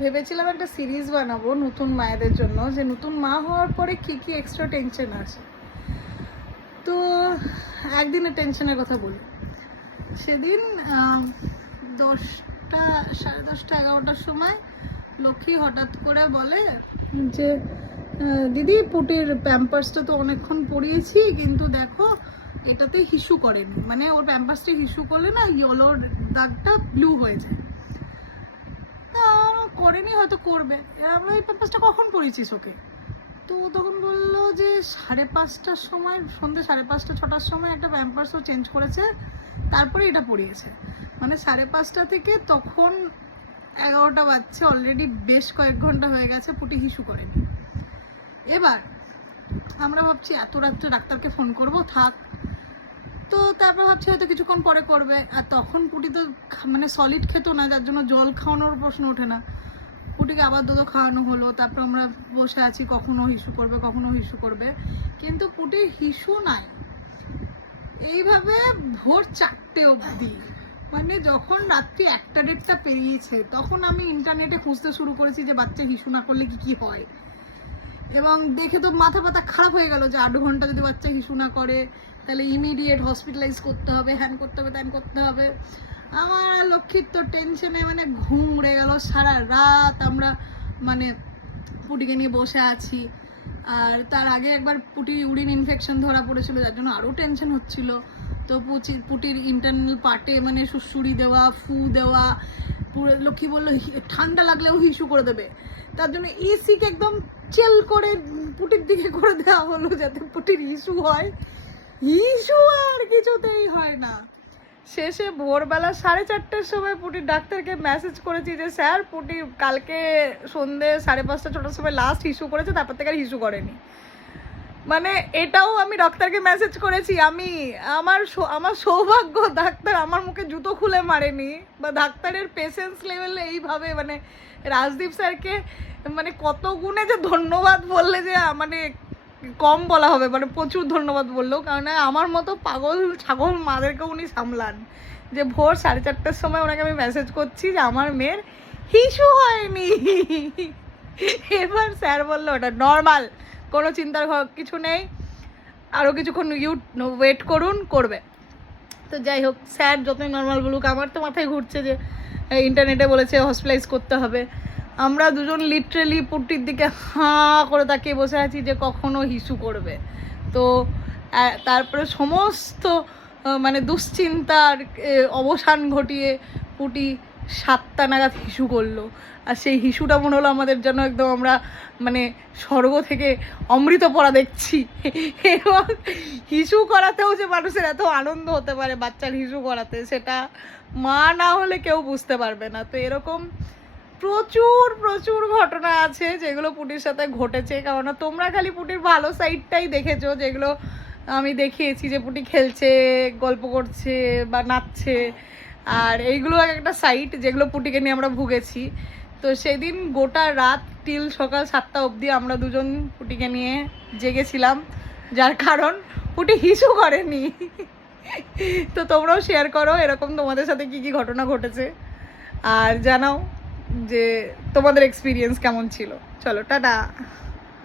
ভেবেছিলাম একটা সিরিজ বানাবো নতুন মায়েদের জন্য, যে নতুন মা হওয়ার পরে কী কী এক্সট্রা টেনশন আছে। তো একদিনের টেনশনের কথা বলি। সেদিন 10টা, 10:30, 11টার সময় লক্ষ্মী হঠাৎ করে বলে যে দিদি পুটির প্যাম্পার্সটা তো অনেকক্ষণ পরিয়েছি, কিন্তু দেখো এটাতে হিসু করেনি, মানে ওর প্যাম্পার্সটা হিসু করলে না ইয়েলোর দাগটা ব্লু হয়ে যায়। করেনি, হয়তো করবে। আমরা এই প্যাম্পার্সটা কখন পরিয়েছিস ওকে? তো তখন বললো যে 5:30টার সময়, সন্ধ্যে 5:30, 6টার সময় একটা প্যাম্পার্সও চেঞ্জ করেছে, তারপরে এটা পরিয়েছে। মানে 5:30 থেকে তখন 11টা বাজছে, অলরেডি বেশ কয়েক ঘন্টা হয়ে গেছে, পুটি হিসু করেনি। এবার আমরা ভাবছি এত রাত্রে ডাক্তারকে ফোন করব, থাক। তো তারপর ভাবছি হয়তো কিছুক্ষণ পরে করবে। আর তখন পুটি তো মানে সলিড খেতো না, যার জন্য জল খাওয়ানোর প্রশ্ন ওঠে না। পুটিকে আবার দুধ খাওয়ানো হলো, তারপর আমরা বসে আছি কখনো হিসু করবে কখনো হিসু করবে, কিন্তু পুটির হিসু নাই। এইভাবে ভোর 4টে অবধি, মানে যখন রাত্রি 1টা 1:30টা পেরিয়েছে, তখন আমি ইন্টারনেটে খুঁজতে শুরু করেছি যে বাচ্চা হিসু না করলে কি কি হয়। এবং দেখে তো মাথা পাতা খারাপ হয়ে গেল যে 8 ঘন্টা যদি বাচ্চা হিসু না করে তাহলে ইমিডিয়েট হসপিটালাইজ করতে হবে, হ্যান করতে হবে, ত্যান করতে হবে। আমার লক্ষ্মীর তো টেনশনে মানে ঘুম উড়ে গেল। সারা রাত আমরা মানে পুটিকে নিয়ে বসে আছি। আর তার আগে একবার পুটির ইউরিন ইনফেকশন ধরা পড়েছিল, যার জন্য আরও টেনশন হচ্ছিল। তো পুটির ইন্টারনাল পার্টে মানে সুড়সুড়ি দেওয়া, ফু দেওয়া। পুরো লক্ষ্মী বললো ঠান্ডা লাগলেও হিসু করে দেবে, তার জন্য এসিকে একদম চেল করে পুটির দিকে করে দেওয়া হলো যাতে পুটির হিসু হয়। হিসু আর কিছুতেই হয় না। শেষে ভোরবেলা 4:30টার সময় পুটির ডাক্তারকে মেসেজ করেছি যে স্যার পুটি কালকে সন্ধ্যে 5:30, 6টার সময় লাস্ট হিসু করেছে, তারপর থেকে আর হিসু করেনি। মানে এটাও আমি ডাক্তারকে মেসেজ করেছি। আমার সৌভাগ্য ডাক্তার আমার মুখে জুতো খুলে মারেনি, বা ডাক্তারের পেশেন্স লেভেল এইভাবে, মানে রাজদীপ স্যারকে মানে কত গুণে যে ধন্যবাদ বললে যে মানে কম বলা হবে, মানে প্রচুর ধন্যবাদ বললো। কারণ আমার মতো পাগল ছাগল মাদেরকে উনি সামলান। যে ভোর 4:30টার সময় ওনাকে আমি মেসেজ করছি যে আমার মেয়ের হিসু হয়নি। এবার স্যার বললো ওটা নর্মাল, কোনো চিন্তার কিছু নেই, আরও কিছুক্ষণ ওয়েট করুন, করবে। তো যাই হোক, স্যার যতই নর্মাল বলুক, আমার তো মাথায় ঘুরছে যে ইন্টারনেটে বলেছে হসপিটালাইজ করতে হবে। আমরা দুজন লিটারেলি পুটির দিকে হাঁ করে তাকিয়ে বসে আছি যে কখনো হিসু করবে। তো তারপরে সমস্ত মানে দুশ্চিন্তার অবসান ঘটিয়ে পুটি 7টা নাগাদ হিসু করলো। আর সেই হিসুটা মনে হলো আমাদের জন্য একদম আমরা মানে স্বর্গ থেকে অমৃত পড়া দেখছি। এবং হিসু করাতেও যে মানুষের এত আনন্দ হতে পারে বাচ্চার হিসু করাতে, সেটা মা না হলে কেউ বুঝতে পারবে না। তো এরকম প্রচুর প্রচুর ঘটনা আছে যেগুলো পুটির সাথে ঘটেছে। কারণ তোমরা খালি পুটির ভালো সাইডটাই দেখেছো, যেগুলো আমি দেখিয়েছি যে পুটি খেলছে, গল্প করছে বা নাচছে। আর এইগুলো একটা সাইড যেগুলো পুটিকে নিয়ে আমরা ভুগেছি। তো সেদিন গোটা রাত টিল সকাল 7টা অবধি আমরা দুজন পুটিকে নিয়ে জেগেছিলাম, যার কারণ পুটি হিসু করেনি। তো তোমরাও শেয়ার করো এরকম তোমাদের সাথে কি কি ঘটনা ঘটেছে, আর জানাও যে তোমাদের এক্সপিরিয়েন্স কেমন ছিল। চলো টাটা।